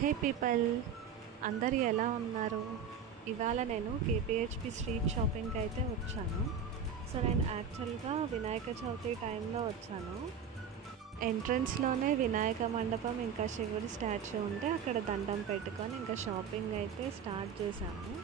హే people, అందరు ఎలా ఉన్నారు? ఇవాళ నేను కేపీహెచ్పి స్ట్రీట్ షాపింగ్కి అయితే వచ్చాను. సో నేను యాక్చువల్గా వినాయక చవితి టైంలో వచ్చాను. ఎంట్రన్స్లోనే వినాయక మండపం ఇంకా శివుడి స్టాచ్యూ ఉంటే అక్కడ దండం పెట్టుకొని ఇంకా షాపింగ్ అయితే స్టార్ట్ చేశాము.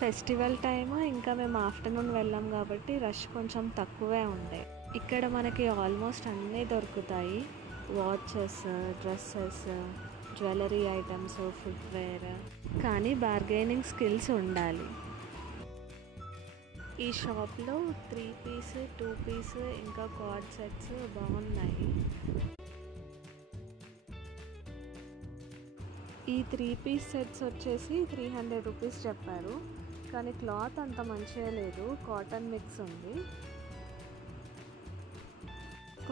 ఫెస్టివల్ టైము ఇంకా మేము ఆఫ్టర్నూన్ వెళ్ళాం కాబట్టి రష్ కొంచెం తక్కువే ఉండే. ఇక్కడ మనకి ఆల్మోస్ట్ అన్నీ దొరుకుతాయి. Watches, dresses, jewellery items, footwear, కానీ బార్గెనింగ్ స్కిల్స్ ఉండాలి. ఈ షాప్లో 3 పీస్, 2 పీస్ ఇంకా కార్డ్ సెట్స్ బాగున్నాయి. ఈ 3 పీస్ సెట్స్ వచ్చేసి 300 రూపీస్ చెప్పారు, కానీ క్లాత్ అంత మంచిగా లేదు, కాటన్ మిక్స్ ఉంది.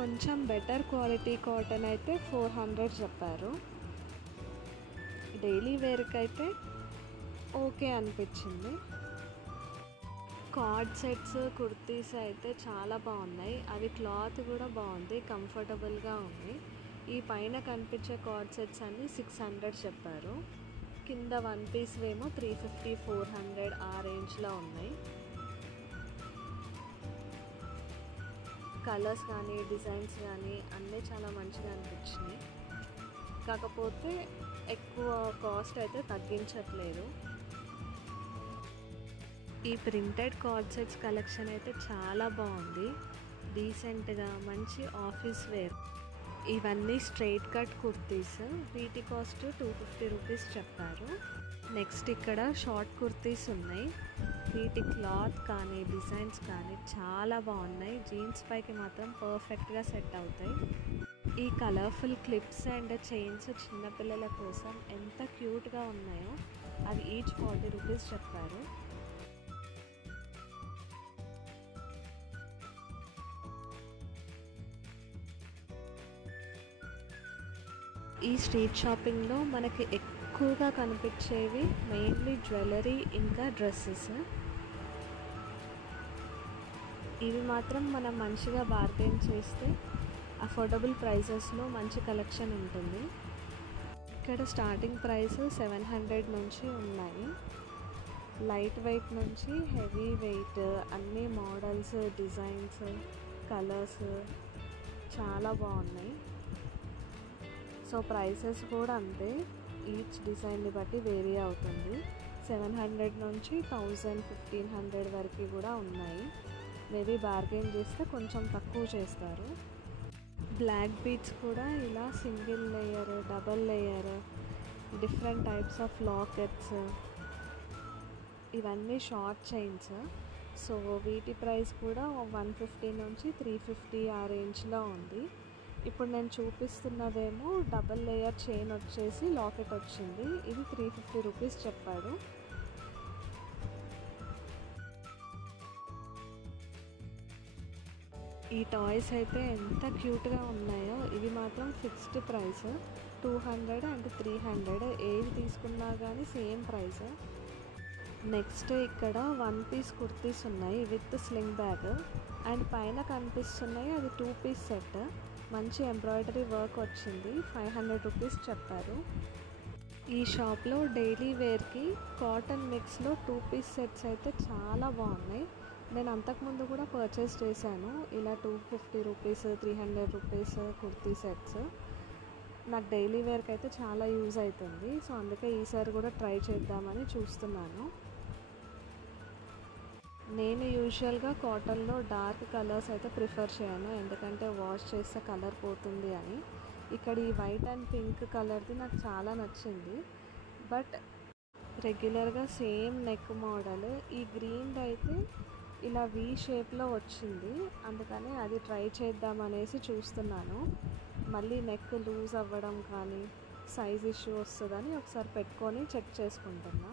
కొంచెం బెటర్ క్వాలిటీ కాటన్ అయితే 400 చెప్పారు. డైలీ వేర్కి అయితే ఓకే అనిపించింది. కార్డ్ సెట్స్, కుర్తీస్ అయితే చాలా బాగున్నాయి. అవి క్లాత్ కూడా బాగుంది, కంఫర్టబుల్గా ఉంది. ఈ పైన కనిపించే కార్డ్ సెట్స్ అన్నీ 600 చెప్పారు. కింద 1 పీస్ ఏమో 350, 400 ఆ రేంజ్లో ఉన్నాయి. కలర్స్ కానీ డిజైన్స్ కానీ అన్నీ చాలా మంచిగా అనిపించినాయి. కాకపోతే ఎక్కువ కాస్ట్ అయితే తగ్గించట్లేదు. ఈ ప్రింటెడ్ కార్డ్ సెట్స్ కలెక్షన్ అయితే చాలా బాగుంది, డీసెంట్గా మంచి ఆఫీస్ వేర్. ఇవన్నీ స్ట్రైట్ కట్ కుర్తీస్, వీటి కాస్ట్ 250 రూపీస్ చెప్పారు. నెక్స్ట్ ఇక్కడ షార్ట్ కుర్తీస్ ఉన్నాయి. వీటి క్లాత్ కానీ డిజైన్స్ కానీ చాలా బాగున్నాయి. జీన్స్ పైకి మాత్రం పర్ఫెక్ట్గా సెట్ అవుతాయి. ఈ కలర్ఫుల్ క్లిప్స్ అండ్ చైన్స్ చిన్నపిల్లల కోసం ఎంత క్యూట్గా ఉన్నాయో. అవి ఈచ్ 40 రూపీస్ చెప్పారు. ఈ స్ట్రీట్ షాపింగ్లో మనకి ఎక్కువగా కనిపించేవి మెయిన్లీ జ్యువెలరీ ఇంకా డ్రెస్సెస్. ఇవి మాత్రం మనం మంచిగా బార్గెన్ చేస్తే అఫోర్డబుల్ ప్రైజెస్లో మంచి కలెక్షన్ ఉంటుంది. ఇక్కడ స్టార్టింగ్ ప్రైస్ 700 నుంచి ఉన్నాయి. లైట్ వెయిట్ నుంచి హెవీ వెయిట్ అన్ని మోడల్స్, డిజైన్స్, కలర్స్ చాలా బాగున్నాయి. సో ప్రైసెస్ కూడా అంతే, ఈచ్ డిజైన్ని బట్టి వేరీ అవుతుంది. 700 నుంచి 1000, 1500 వరకు కూడా ఉన్నాయి. మేబీ బార్గెన్ చేస్తే కొంచెం తక్కువ చేస్తారు. బ్లాక్ బీడ్స్ కూడా ఇలా single layer, double layer, different types of lockets, ఇవన్నీ షార్ట్ చైన్స్. సో వీటి ప్రైస్ కూడా 150 నుంచి 350 ఆ రేంజ్లో ఉంది. ఇప్పుడు నేను చూపిస్తున్నదేమో డబల్ లేయర్ చైన్ వచ్చేసి లాకెట్ వచ్చింది. ఇది 350 రూపీస్ చెప్పాడు. ఈ టాయ్స్ అయితే ఎంత క్యూట్గా ఉన్నాయో. ఇవి మాత్రం ఫిక్స్డ్ ప్రైస్ 200 అండ్ 300, ఏది తీసుకున్నా కానీ సేమ్ ప్రైస్. నెక్స్ట్ ఇక్కడ 1 పీస్ కుర్తీస్ ఉన్నాయి విత్ స్లింగ్ బ్యాగ్, అండ్ పైన కనిపిస్తున్నాయి అది 2 పీస్ సెట్. మంచి ఎంబ్రాయిడరీ వర్క్ వచ్చింది, 500 రూపీస్ చెప్పారు. ఈ షాప్లో డైలీ వేర్కి కాటన్ మిక్స్లో 2 పీస్ సెట్స్ అయితే చాలా బాగున్నాయి. నేను అంతకుముందు కూడా పర్చేస్ చేశాను ఇలా 250 రూపీస్, 300 రూపీస్ కుర్తీ సెట్స్. నాకు డైలీ వేర్కి అయితే చాలా యూజ్ అవుతుంది. సో అందుకే ఈసారి కూడా ట్రై చేద్దామని చూస్తున్నాను. నేను యూజువల్గా కాటన్లో డార్క్ కలర్స్ అయితే ప్రిఫర్ చేయను, ఎందుకంటే వాష్ చేస్తే కలర్ పోతుంది అని. ఇక్కడ ఈ వైట్ అండ్ పింక్ కలర్ది నాకు చాలా నచ్చింది. బట్ రెగ్యులర్గా సేమ్ నెక్ మోడల్ ఈ గ్రీన్ది అయితే ఇలా వీ షేప్లో వచ్చింది, అందుకని అది ట్రై చేద్దామనేసి చూస్తున్నాను. మళ్ళీ నెక్ లూజ్ అవ్వడం కానీ సైజ్ ఇష్యూ వస్తుందని ఒకసారి పెట్టుకొని చెక్ చేసుకుంటున్నా.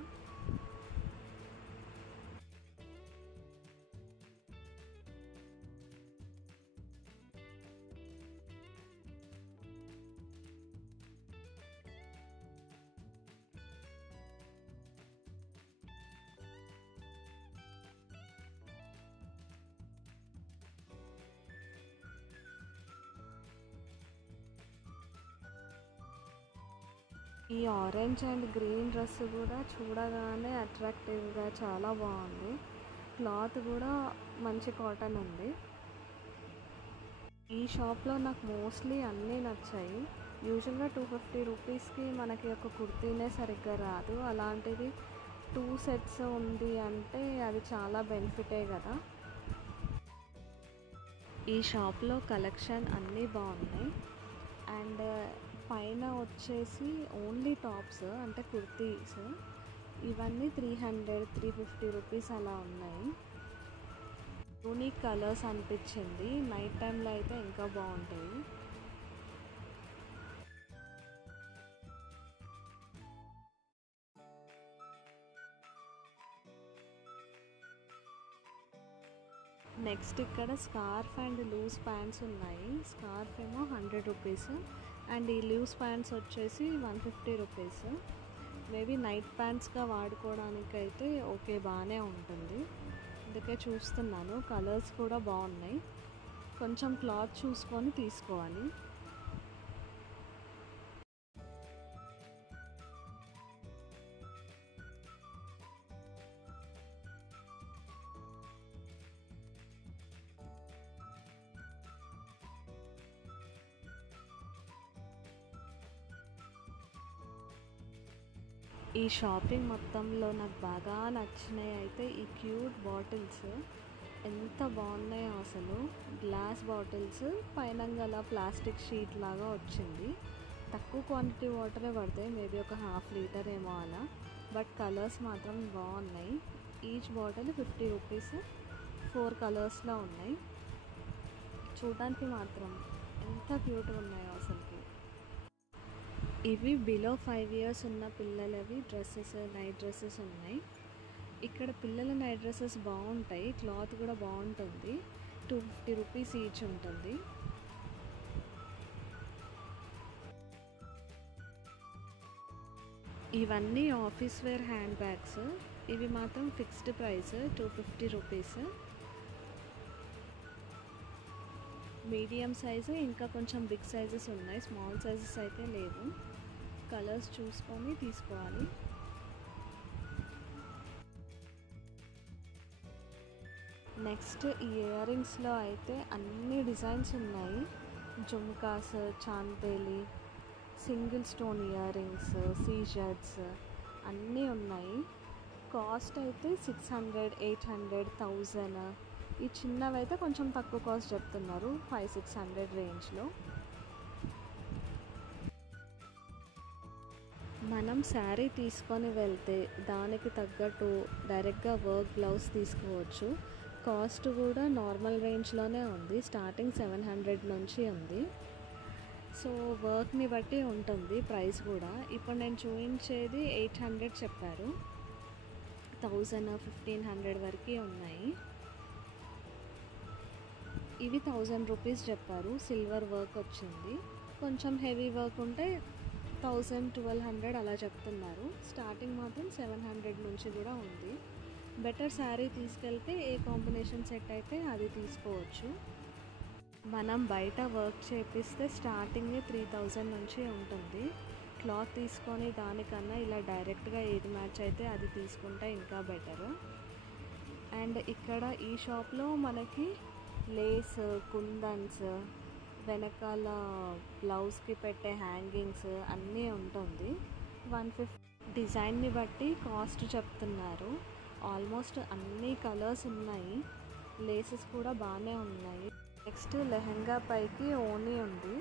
ఈ ఆరెంజ్ అండ్ గ్రీన్ డ్రెస్ కూడా చూడగానే అట్రాక్టివ్గా చాలా బాగుంది. క్లాత్ కూడా మంచి కాటన్ ఉంది. ఈ షాప్లో నాకు మోస్ట్లీ అన్నీ నచ్చాయి. యూజువల్గా 250 రూపీస్కి మనకి ఒక కుర్తీనే సరిగ్గా రాదు. అలాంటిది 2 సెట్స్ ఉంది అంటే అది చాలా బెనిఫిటే కదా. ఈ షాప్లో కలెక్షన్ అన్నీ బాగున్నాయి. అండ్ పైన వచ్చేసి ఓన్లీ టాప్స్ అంటే కుర్తీస్, ఇవన్నీ 300-350 రూపీస్ అలా ఉన్నాయి. యూనిక్ కలర్స్ అనిపించింది. నైట్ టైంలో అయితే ఇంకా బాగుంటాయి. నెక్స్ట్ ఇక్కడ స్కార్ఫ్ అండ్ లూజ్ ప్యాంట్స్ ఉన్నాయి. స్కార్ఫ్ ఏమో 100 రూపీస్ అండ్ ఈ లూజ్ ప్యాంట్స్ వచ్చేసి 150 రూపీస్. మేబీ నైట్ ప్యాంట్స్గా వాడుకోవడానికైతే ఓకే, బాగానే ఉంటుంది. అందుకే చూస్తున్నాను. కలర్స్ కూడా బాగున్నాయి. కొంచెం క్లాత్ చూసుకొని తీసుకోవాలి. ఈ షాపింగ్ మొత్తంలో నాకు బాగా నచ్చినాయి అయితే ఈ క్యూట్ బాటిల్స్. ఎంత బాగున్నాయో అసలు. గ్లాస్ బాటిల్స్ పైన గల ప్లాస్టిక్ షీట్ లాగా వచ్చింది. తక్కువ క్వాంటిటీ వాటరే పడతాయి, మేబీ ఒక 1/2 లీటర్ ఏమో అలా. బట్ కలర్స్ మాత్రం బాగున్నాయి. Each bottle 50 rupees. 4 కలర్స్లో ఉన్నాయి. చూడడానికి మాత్రం ఎంత క్యూట్గా ఉన్నాయో అసలుకి. ఇవి బిలో 5 ఇయర్స్ ఉన్న పిల్లలవి డ్రెస్సెస్, నైట్ డ్రెస్సెస్ ఉన్నాయి. ఇక్కడ పిల్లల నైట్ డ్రెస్సెస్ బాగుంటాయి. క్లాత్ కూడా బాగుంటుంది. 250 రూపీస్ ఈచ్ ఉంటుంది. ఇవన్నీ ఆఫీస్ వేర్ హ్యాండ్ బ్యాగ్స్. ఇవి మాత్రం fixed price 250 rupees. Medium size ఇంకా కొంచెం బిగ్ సైజెస్ ఉన్నాయి. స్మాల్ సైజెస్ అయితే లేవు. కలర్స్ చూసుకొని తీసుకోవాలి. నెక్స్ట్ ఈ ఇయర్ రింగ్స్లో అయితే అన్ని డిజైన్స్ ఉన్నాయి. జుమ్కాస్, చాందేలి, సింగిల్ స్టోన్ ఇయర్ రింగ్స్, సీజర్స్ అన్నీ ఉన్నాయి. కాస్ట్ అయితే 600, 800, 1000. ఈ చిన్నవి అయితే కొంచెం తక్కువ కాస్ట్ చెప్తున్నారు, 500-600 రేంజ్లో. మనం శారీ తీసుకొని వెళ్తే దానికి తగ్గట్టు డైరెక్ట్గా వర్క్ బ్లౌజ్ తీసుకోవచ్చు. కాస్ట్ కూడా నార్మల్ రేంజ్లోనే ఉంది. స్టార్టింగ్ 700 నుంచి ఉంది. సో వర్క్ని బట్టి ఉంటుంది ప్రైస్ కూడా. ఇప్పుడు నేను చూపించేది 800 చెప్పారు. 1000-1500 వరకు ఉన్నాయి. ఇవి 1000 రూపీస్ చెప్పారు. సిల్వర్ వర్క్ వచ్చింది. కొంచెం హెవీ వర్క్ ఉంటే 1000-1200 అలా చెప్తున్నారు. స్టార్టింగ్ మాత్రం 700 నుంచి కూడా ఉంది. బెటర్ శారీ తీసుకెళ్తే ఏ కాంబినేషన్ సెట్ అయితే అది తీసుకోవచ్చు. మనం బయట వర్క్ చేపిస్తే స్టార్టింగ్ 3000 నుంచి ఉంటుంది. క్లాత్ తీసుకొని దానికన్నా ఇలా డైరెక్ట్గా ఏది మ్యాచ్ అయితే అది తీసుకుంటే ఇంకా బెటర్. అండ్ ఇక్కడ ఈ షాప్లో మనకి లేస్, కుందన్స్, వెనకాల బ్లౌజ్కి పెట్టే హ్యాంగింగ్స్ అన్నీ ఉంటుంది. 150 డిజైన్ని బట్టి కాస్ట్ చెప్తున్నారు. ఆల్మోస్ట్ అన్ని కలర్స్ ఉన్నాయి. లేసెస్ కూడా బాగానే ఉన్నాయి. నెక్స్ట్ లెహంగా పైకి ఓనీ ఉంది.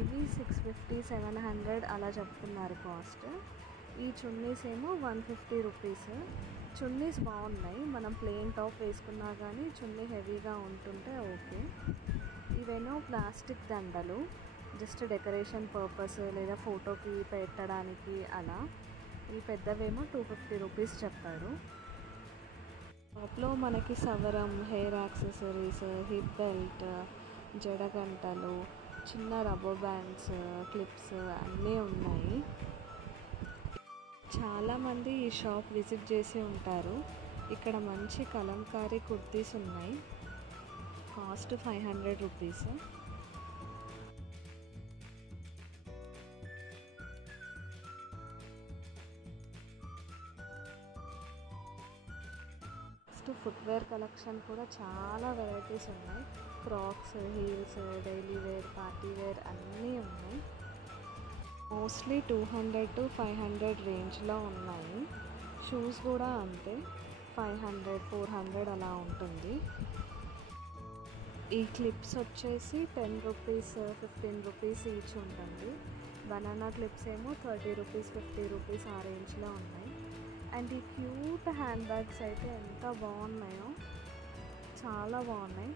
ఇవి 650-700 అలా చెప్తున్నారు కాస్ట్. ఈ చున్నీస్ ఏమో 150 రూపీస్. చున్నీస్ బాగున్నాయి. మనం ప్లెయిన్ టాప్ వేసుకున్నా కానీ చున్నీ హెవీగా ఉంటుంటే ఓకే. ఇవేనో ప్లాస్టిక్ దండలు, జస్ట్ డెకరేషన్ పర్పస్ లేదా ఫోటోకి పెట్టడానికి అలా. ఈ పెద్దవేమో 250 రూపీస్ చెప్పారు. టాప్లో మనకి సవరం, హెయిర్ యాక్సెసరీస్, హిప్ బెల్ట్, జడగంటలు, చిన్న రబ్బర్ బ్యాండ్స్, క్లిప్స్ అన్నీ ఉన్నాయి. చాలామంది ఈ షాప్ విజిట్ చేసి ఉంటారు. ఇక్కడ మంచి కలంకారీ కుర్తీస్ ఉన్నాయి. Cost 500 rupees. Next footwear collection కూడా చాలా వెరైటీస్ ఉన్నాయి. Crocs, heels, daily wear, party wear అన్నీ ఉన్నాయి. మోస్ట్లీ 200 to 500 రేంజ్లో ఉన్నాయి. షూస్ కూడా అంతే, 500, 400 అలా ఉంటుంది. ఈ క్లిప్స్ వచ్చేసి 10 రూపీస్, 15 రూపీస్ ఈచ్ ఉంటుంది. బనానా క్లిప్స్ ఏమో 30 రూపీస్, 50 రూపీస్ ఆ రేంజ్లో ఉన్నాయి. అండ్ ఈ క్యూట్ హ్యాండ్ బ్యాగ్స్ అయితే ఎంత బాగున్నాయో, చాలా బాగున్నాయి.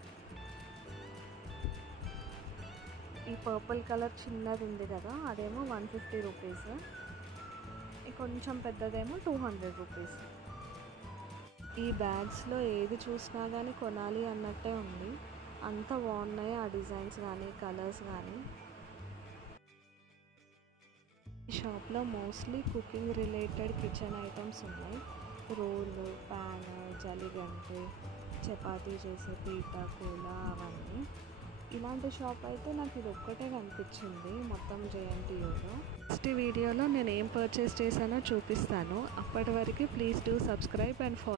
ఈ పర్పుల్ కలర్ చిన్నది ఉంది కదా, అదేమో 150 రూపీస్. కొంచెం పెద్దదేమో 200 రూపీస్. ఈ బ్యాగ్స్లో ఏది చూసినా కానీ కొనాలి అన్నట్టే ఉంది, అంత బాగున్నాయి ఆ డిజైన్స్ కానీ కలర్స్ కానీ. ఈ షాప్లో mostly cooking related kitchen items ఉన్నాయి. రోలు, ప్యాన్, జలిగంటే, చపాతీ చేసే పీట, కూల అవన్నీ. ఇలాంటి షాప్ అయితే నాకు ఇది ఒక్కటే కనిపించింది మొత్తం JNTUలో. నెక్స్ట్ వీడియోలో నేను ఏం పర్చేస్ చేశానో చూపిస్తాను. అప్పటి వరకు please do subscribe and follow.